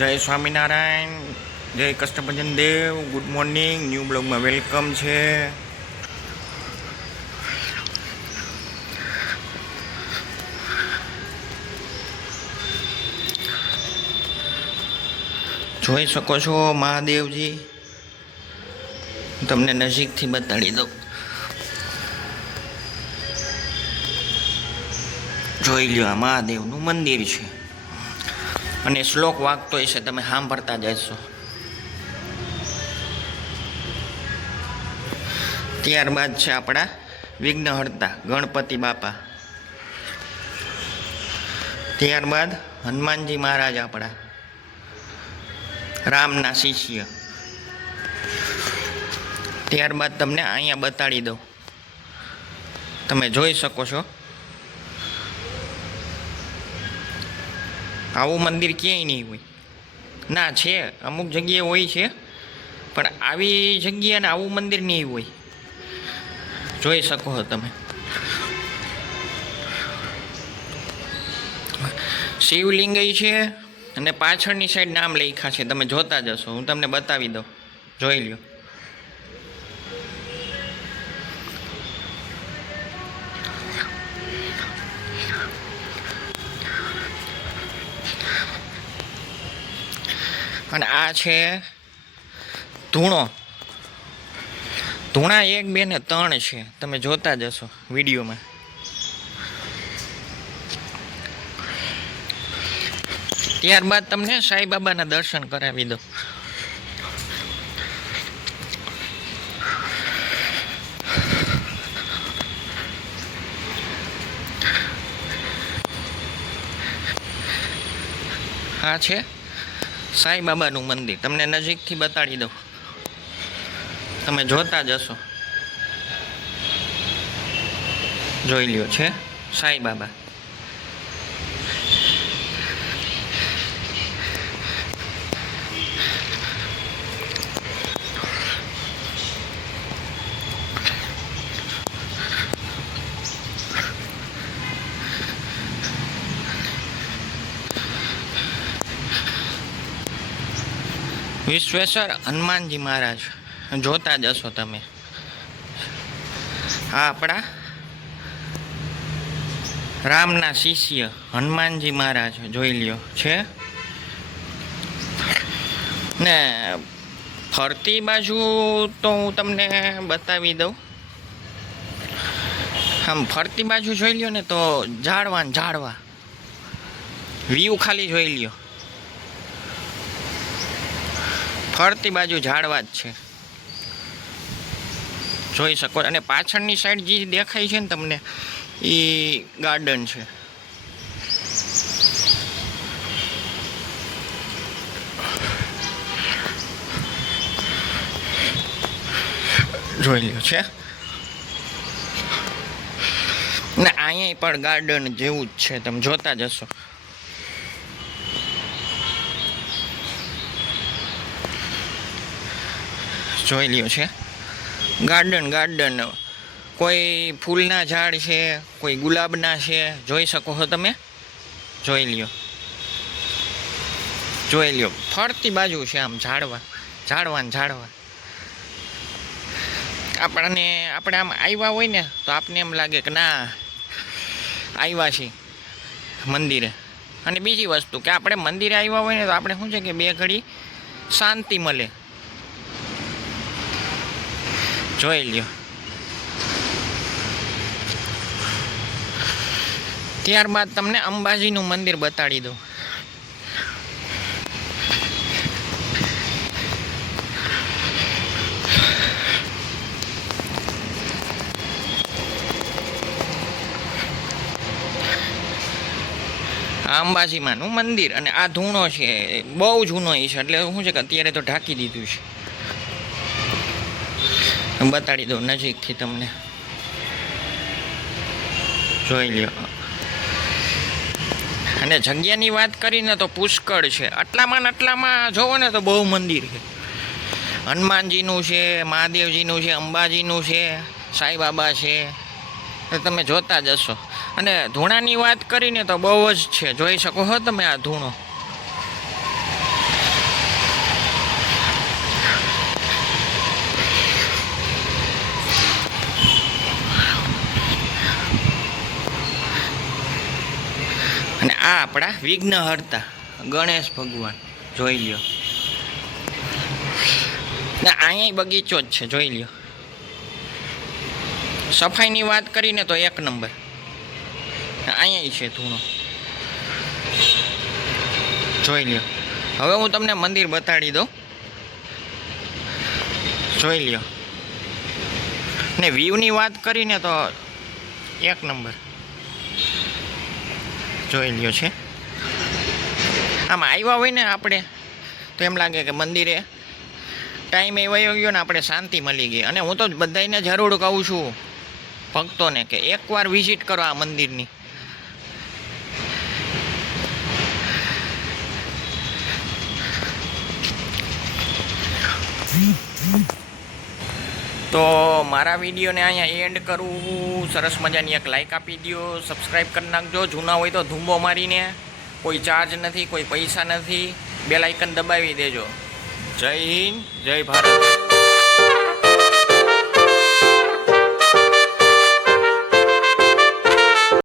જય સ્વામિનારાયણ, જય Kashtabhanjan Dev. Good morning. New બ્લોગમાં વેલકમ છે. જોઈ શકો છો મહાદેવજી, તમને નજીકથી બતાડી દઉં. જોઈ લ્યો, આ મહાદેવનું મંદિર છે અને શ્લોક વાગતો હશે, તમે સાંભળતા જશો. ત્યારબાદ છે આપણા વિઘ્નહર્તા ગણપતિ બાપા. ત્યારબાદ હનુમાનજી મહારાજ, આપણા રામના શિષ્ય. ત્યારબાદ તમને અહીંયા બતાડી દઉં, તમે જોઈ શકો છો. આવું મંદિર ક્યાંય નહીં હોય. ના, છે અમુક જગ્યાએ હોય છે, પણ આવી જગ્યાએ આવું મંદિર નહીં હોય. જોઈ શકો છો તમે. શિવલિંગ છે અને પાછળની સાઈડ નામ લખ્યા છે, તમે જોતા જશો. હું તમને બતાવી દઉં, જોઈ લ્યો. અને આ છે ધૂણો. ધૂણા 1, 2 ને 3 છે, તમે જોતા જશો વિડીયોમાં. ત્યારબાદ તમને સાંઈબાબાના દર્શન કરાવી દો. આ છે સાંઈબાબાનું મંદિર, તમને નજીકથી બતાડી દઉં, તમે જોતા જશો. જોઈ લ્યો, છે સાંઈબાબા. વિશ્વેશ્વર હનુમાનજી મહારાજ, જોતા જશો તમે. આ આપણા રામના શિષ્ય હનુમાનજી મહારાજ, જોઈ લ્યો, છે ને. ફરતી બાજુ તો હું તમને બતાવી દઉં. આમ ફરતી બાજુ જોઈ લ્યો ને તો ઝાડવા વ્યૂ ખાલી જોઈ લ્યો. ફરતી બાજુ ઝાડવા જ છે, જોઈ શકો. અને પાછળની સાઈડ જે દેખાય છે ને તમને, એ ગાર્ડન છે. જોઈ લ્યો, છે ને. અહીંયા પણ ગાર્ડન જેવું જ છે, તમે જોતા જશો. જોઈ લ્યો, છે ગાર્ડન. કોઈ ફૂલના ઝાડ છે, કોઈ ગુલાબના છે, જોઈ શકો છો તમે. જોઈ લ્યો, ફરતી બાજુ છે આમ ઝાડવા. આપણે આમ આવ્યા હોય ને તો આપને એમ લાગે કે ના, આવ્યા છીએ મંદિરે. અને બીજી વસ્તુ કે આપણે મંદિરે આવ્યા હોય ને તો આપણે શું છે કે 2 ઘડી શાંતિ મળે. જોઈ લ્યો. ત્યારબાદ તમને અંબાજીનું મંદિર બતાડી દઉં. આ અંબાજીમાંનું મંદિર. અને આ ધૂણો છે, બહુ જૂનો છે, એટલે શું છે કે અત્યારે તો ઢાંકી દીધું છે. બતાડી દઉં નજીકથી તમને, જોઈ લ્યો. અને જગ્યાની વાત કરીને તો પુષ્કળ છે. આટલામાં જોવો ને તો બહુ મંદિર છે. હનુમાનજીનું છે, મહાદેવજીનું છે, અંબાજીનું છે, સાંઈબાબા છે, તમે જોતા જશો. અને ધૂણાની વાત કરીને તો બહુ જ છે, જોઈ શકો છો તમે. આ ધૂણો અને આ આપણા વિઘ્નહર્તા ગણેશ ભગવાન જોઈ લ્યો. ને અહીંયા બગીચો જ છે, જોઈ લ્યો. સફાઈની વાત કરીને તો એક નંબર. અહીંયા છે ધૂણો, જોઈ લ્યો. હવે હું તમને મંદિર બતાડી દઉં, જોઈ લ્યો. ને વ્યૂની વાત કરીને તો એક નંબર, જોઈ લ્યો છે. આમ આવ્યા હોય ને આપણે તો એમ લાગે કે મંદિરે ટાઈમ એવો ગયો ને આપણે શાંતિ મળી ગઈ. અને હું તો બધાને જરૂર કહું છું ભક્તોને કે એકવાર વિઝિટ કરો આ મંદિરની. તો મારા વિડીયોને અહીંયા એન્ડ કરું. સરસ મજાની એક લાઈક આપી દો, સબસ્ક્રાઈબ કરી નાખજો. જૂના હોય તો ધૂંબો મારીને, કોઈ ચાર્જ નથી, કોઈ પૈસા નથી. બેલ આઇકન દબાવી દેજો. જય હિન્દ, જય ભારત.